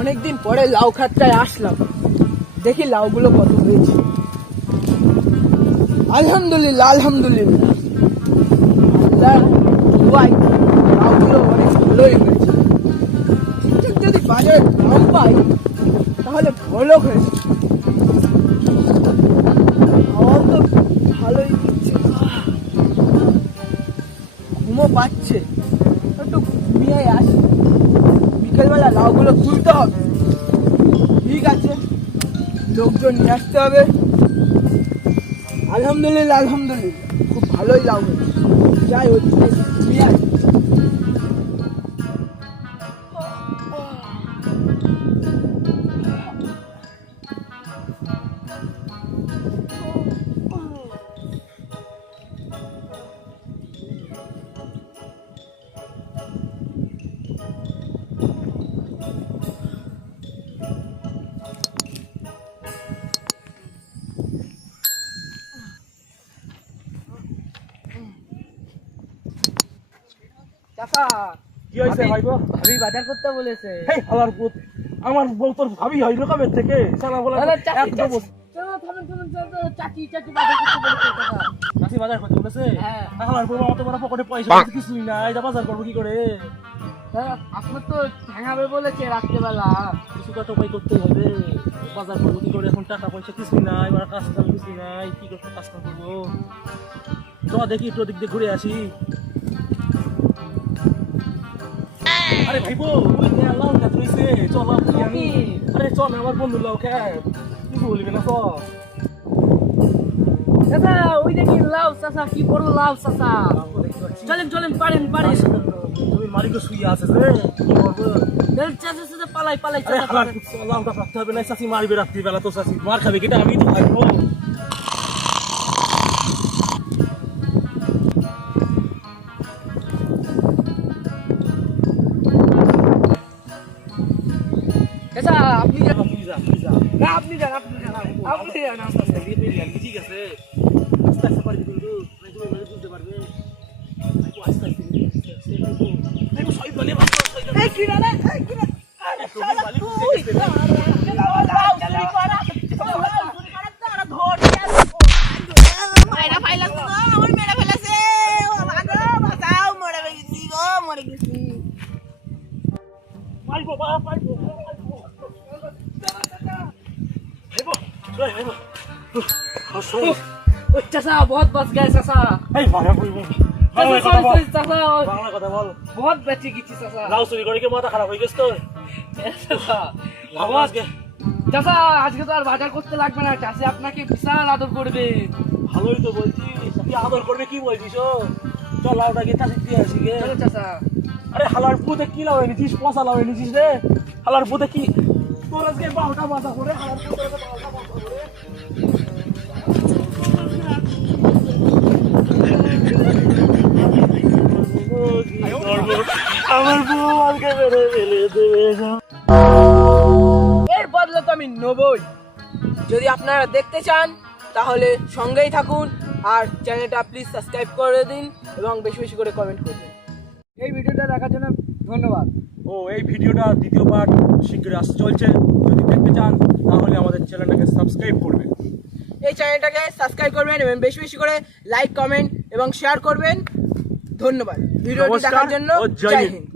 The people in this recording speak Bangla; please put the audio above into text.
অনেকদিন পরে লাউ খাত্রায় আসলাম, দেখি লাউগুলো কত হয়েছে। আলহামদুলিল্লাহ আলহামদুলিল্লাহ, আল্লাহর দোয়ায় লাউগুলো অনেক ভালোই হয়েছে। ঠিকঠাক যদি বাজারে দাম পাই তাহলে ভালো হয়েছে। খাওয়া তো ভালোই দিচ্ছে, ঘুমও পাচ্ছে, একটু ঘুমিয়ে আসি। বিকেলবেলা লাউগুলো তুলতে হবে। ঠিক আছে, লোকজন নিয়ে আসতে হবে। আলহামদুলিল্লাহ আলহামদুলিল্লাহ, খুব ভালোই লাউ হয়েছে। যাই ওদিকে নিয়ে আসি। চাচা, কি হয়েছে ভাই গো? ভাবি বাজার করতে বলেছে। হেই হালার পুত, আমার বউ তোর ভাবি হইলো কবে থেকে? শালা বলে একদম চাচি বাজার করতে বলেছে। চাচি বাজার করতে বলেছে। হ্যাঁ। হালার বউ আমার তো বড় পকেটে পয়সা আছে কিছুই না, এটা বাজার করবো কি করে? আপনার তো ভাঙাবে বলেছে রাত্রেবেলা। কিছু তো একটা উপায় করতেই হবে। বাজার করবো কি করে? এখন টাকা পয়সা কিছুই নাই, এবার কাজ কাম কিছুই নাই, কি করতে কাজ কাম করবো? চ দেখি একটু ওদিক দিয়ে ঘুরে আসি। আরে ভাইবো, ওই যে লাউ গাছ রয়েছে, চল লাউ কিনে আনি। আরে চল, আমার বন্ধু লাউ খায়, কিছু বলবি না, চল। চাচা, ওই দেখি লাউ। চাচা, কি বড় লাউ চাচা। চলেন পারেন। তুমি মালিকও শুয়ে আছে যে, কি করবো? চাচা পালাই আরে হালার পুত, লাউটা রাখতে হবে না, চাচি মারবে রাত্রিবেলা, তো চাচি মার খাবে কিটা? আমি তো খাইবো। চাচা, আপনি যান। তুই যা। না, আপনি যান। আস্তে আস্তে দিয়ে পেয়ে গেলি, ঠিক আছে? আস্তে আস্তে পারবি কিন্তু, আমি তুমি মেরে তুলতে পারবে। ভাইবো, আস্তে আস্তে নিয়ে, আস্তে আস্তে, ভাইবো, সবাই বলে ভাবো, সবাই বলে। এই কি রে? আরে সবাই বলে, বুঝতে গেছে। ভাইবো, ভাইবো। ভাইবো, সবাই ভাইবো। হাসো। चाचा, बहुत बच गए चाचा। এই ভাইয়া বলবো। বাংলা কথা বল। चाचा, বাংলা কথা বল। बहुत बची की थी चाचा। লাউ চুরি করে কি মাথা খারাপ হয়ে গেছে তোর? চাচা, লাউ আজকে চাচা, আজকে তো আর বাজার করতে লাগবে না। চাচি আপনাকে বিশাল আদর করবে। ভালোই তো বলছি, কি আদর করবে কি বলছিস? চল লাউটাকে চাষি দিয়ে আসি গে। চলো চাচা। আরে হালার পুতে কি লাউ এনেছিস? পচা লাউ এনেছিস রে। হালার পুতে কি তোর আজকে 12টা বাজা করে হালার পুতে 12টা বাজা করে। আমার বউ আজকে মেরে ফেলে দেবে না। এর বদলে তো আমি নেবই। যদি আপনারা দেখতে চান তাহলে সঙ্গেই থাকুন, আর চ্যানেলটা প্লিজ সাবস্ক্রাইব করে দিন এবং বেশি বেশি করে কমেন্ট করবেন। এই ভিডিওটা দেখার জন্য ধন্যবাদ। ও, এই ভিডিওটা দ্বিতীয় পার্ট শীঘ্রই আসতে চলছে। যদি দেখতে চান তাহলে আমাদের চ্যানেলটাকে সাবস্ক্রাইব করবেন। এই চ্যানেলটাকে সাবস্ক্রাইব করবেন এবং বেশি বেশি করে লাইক, কমেন্ট এবং শেয়ার করবেন। ধন্যবাদ ভিডিওটি নমস্কার দেখার জন্য। ও জয় জয় হিন্দ। হিন্দ।